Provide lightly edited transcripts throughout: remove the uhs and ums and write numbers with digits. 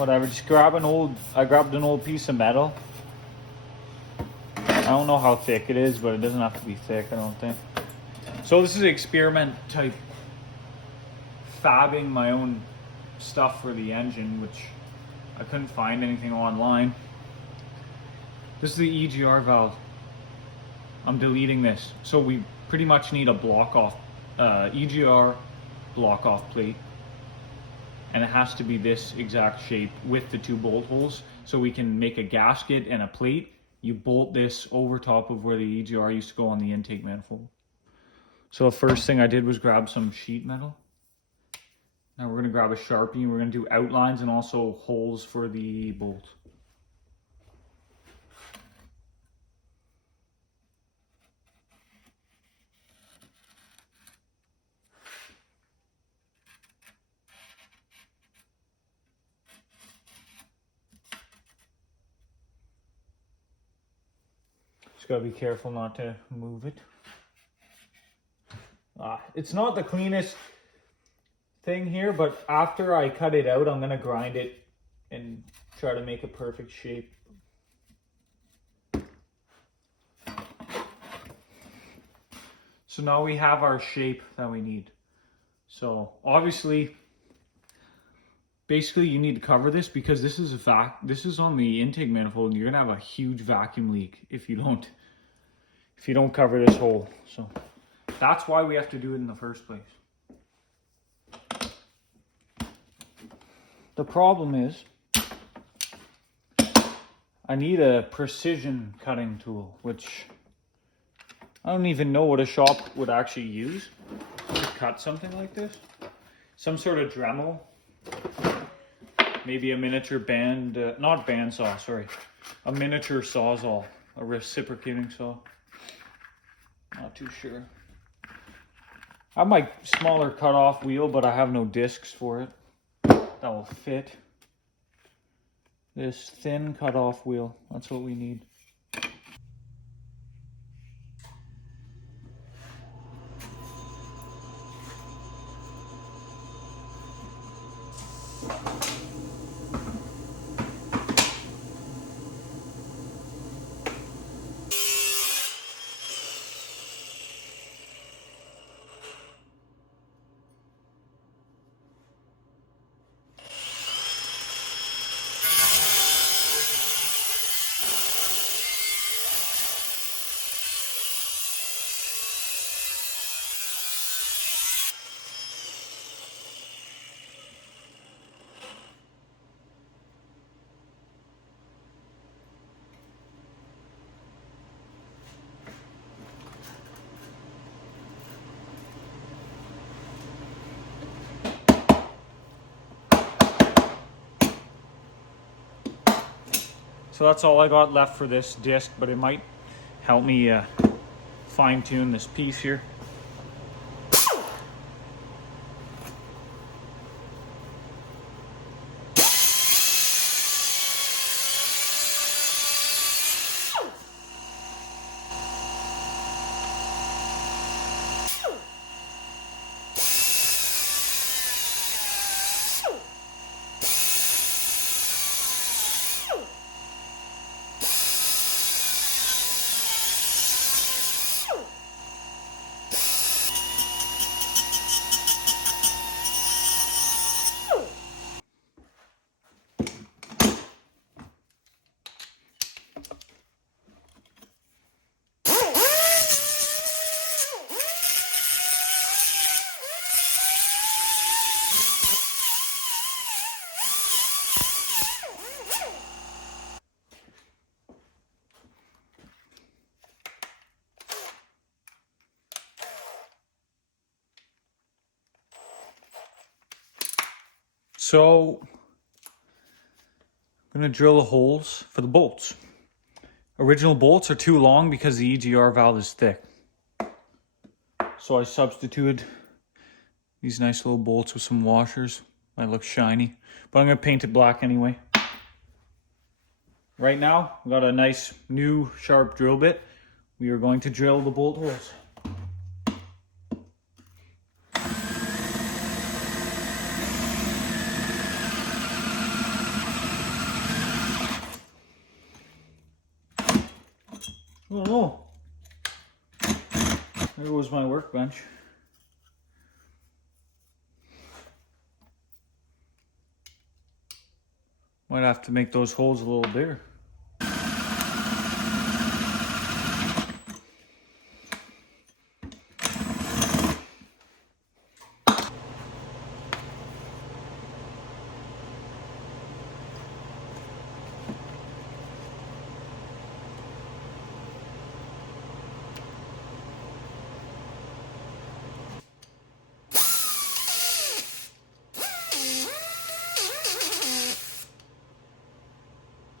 whatever. Just grab I grabbed an old piece of metal. I don't know how thick it is, but it doesn't have to be thick, I don't think. So this is experiment type fabbing my own stuff for the engine, which I couldn't find anything online. This is the EGR valve. I'm deleting this. So we pretty much need a block off, EGR block off plate. And it has to be this exact shape with the 2 bolt holes. So we can make a gasket and a plate. You bolt this over top of where the EGR used to go on the intake manifold. So the first thing I did was grab some sheet metal. Now we're gonna grab a Sharpie and we're gonna do outlines and also holes for the bolt. Just gotta be careful not to move it. It's not the cleanest thing here, but after I cut it out, I'm gonna grind it and try to make a perfect shape. So now we have our shape that we need. So obviously, basically you need to cover this because this is on the intake manifold and you're gonna have a huge vacuum leak if you don't cover this hole. So that's why we have to do it in the first place. The problem is I need a precision cutting tool, which I don't even know what a shop would actually use to cut something like this. Some sort of Dremel, maybe a miniature not bandsaw, sorry, a miniature sawzall, a reciprocating saw. Not too sure. I have my smaller cutoff wheel, but I have no discs for it that will fit. This thin cutoff wheel, that's what we need. So that's all I got left for this disc, but it might help me fine tune this piece here. So I'm going to drill the holes for the bolts. Original bolts are too long because the EGR valve is thick. So I substituted these nice little bolts with some washers. Might look shiny, but I'm going to paint it black anyway. Right now, I've got a nice new sharp drill bit. We are going to drill the bolt holes. Oh no. There was my workbench. Might have to make those holes a little bigger.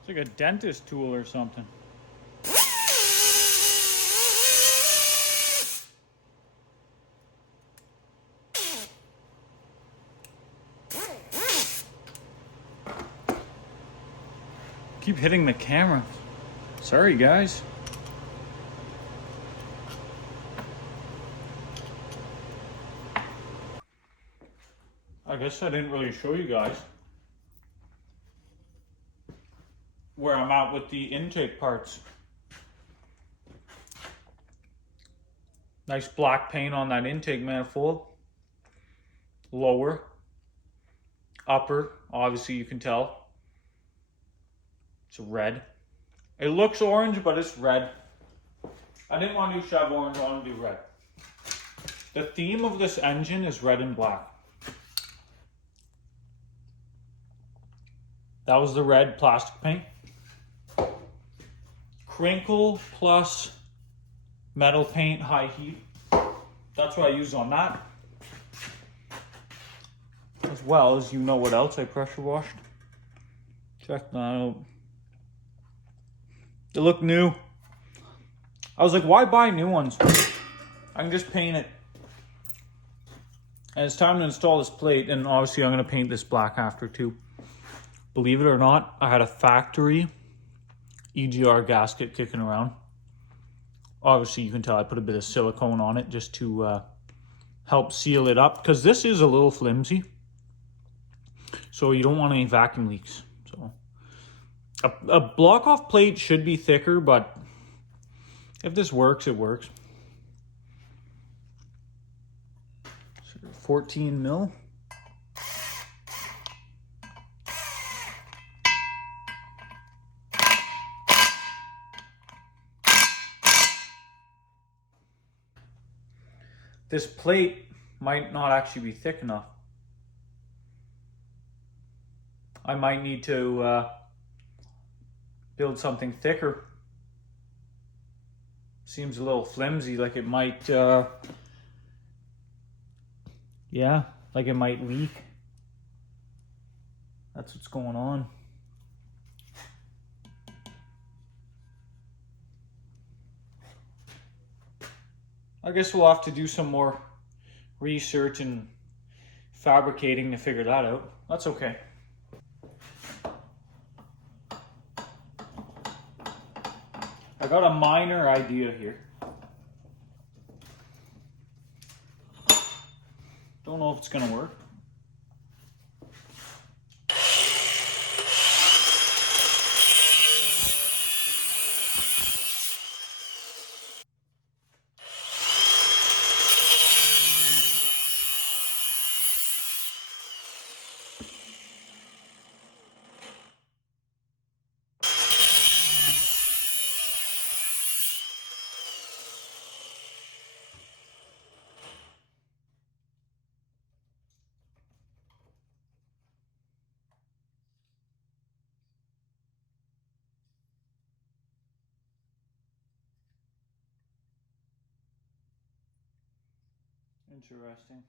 It's like a dentist tool or something. Keep hitting the camera. Sorry, guys. I guess I didn't really show you guys where I'm at with the intake parts. Nice black paint on that intake manifold. Lower. Upper, obviously you can tell. It's red. It looks orange, but it's red. I didn't want to do Chevy orange, I want to do red. The theme of this engine is red and black. That was the red plastic paint. Crinkle plus metal paint, high heat. That's what I used on that. As well as, you know what else I pressure washed. Check that out. They look new. I was like, why buy new ones? I can just paint it. And it's time to install this plate, and obviously I'm going to paint this black after too. Believe it or not, I had a factory EGR gasket kicking around. Obviously you can tell I put a bit of silicone on it just to help seal it up, because this is a little flimsy. So you don't want any vacuum leaks. So a block off plate should be thicker, but if this works, it works. 14 mil. This plate might not actually be thick enough. I might need to build something thicker. Seems a little flimsy, like it might, yeah, like it might leak. That's what's going on. I guess we'll have to do some more research and fabricating to figure that out. That's okay. I got a minor idea here. Don't know if it's gonna work. Interesting.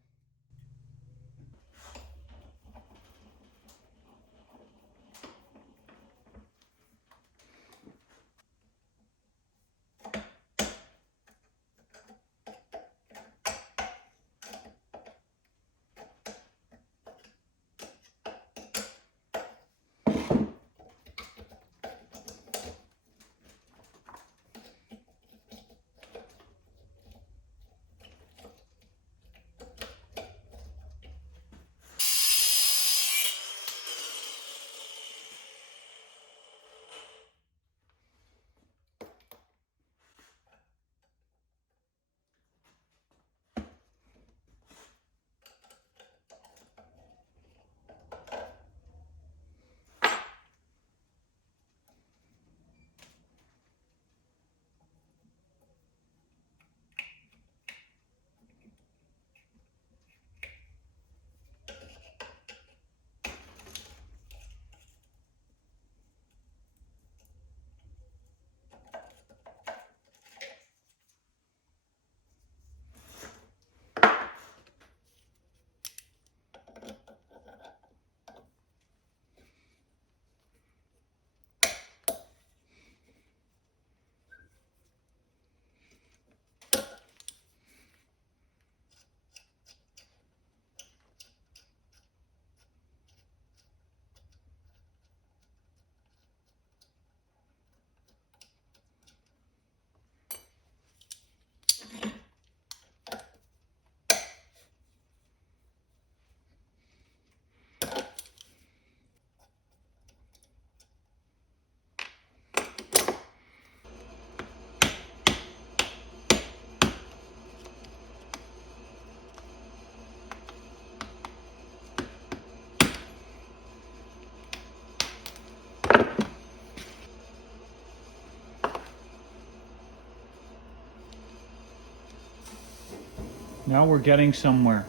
Now we're getting somewhere.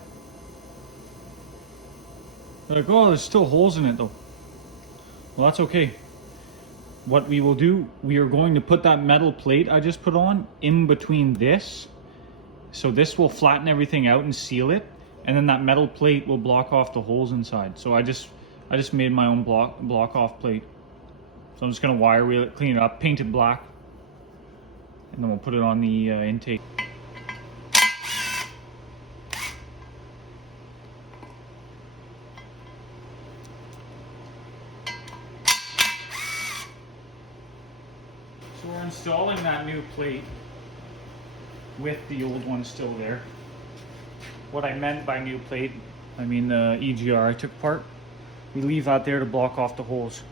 Like, oh, there's still holes in it though. Well, that's okay. What we will do, we are going to put that metal plate I just put on in between this. So this will flatten everything out and seal it. And then that metal plate will block off the holes inside. So I just made my own block off plate. So I'm just gonna wire wheel it, clean it up, paint it black. And then we'll put it on the intake. So we're installing that new plate with the old one still there. What I meant by new plate, I mean the EGR I took apart. We leave that there to block off the holes.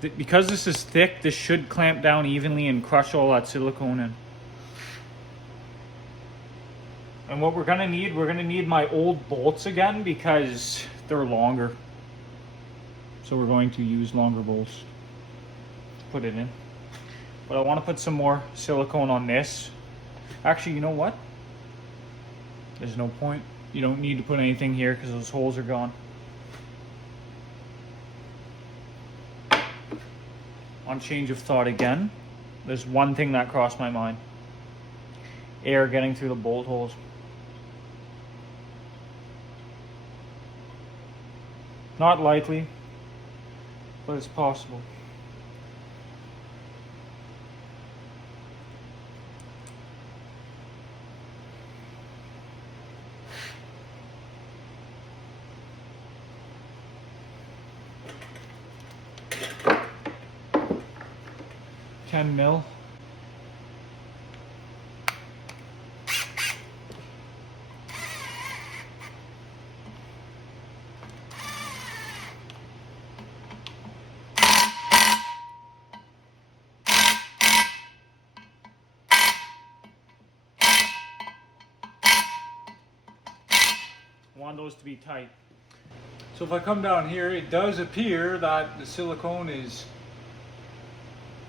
Because this is thick, this should clamp down evenly and crush all that silicone in. And what we're gonna need my old bolts again because they're longer. So we're going to use longer bolts to put it in. But I want to put some more silicone on this. Actually, you know what? There's no point. You don't need to put anything here because those holes are gone. On change of thought again, there's one thing that crossed my mind. Air getting through the bolt holes. Not likely, but it's possible. $10 mil. I want those to be tight. So if I come down here, it does appear that the silicone is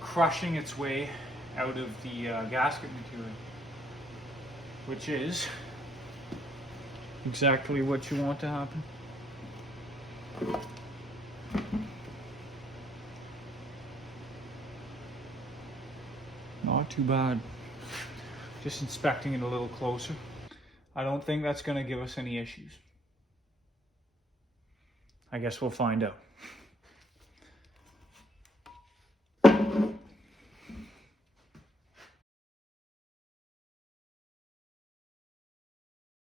crushing its way out of the gasket material, which is exactly what you want to happen. Not too bad. Just inspecting it a little closer. I don't think that's going to give us any issues. I guess we'll find out.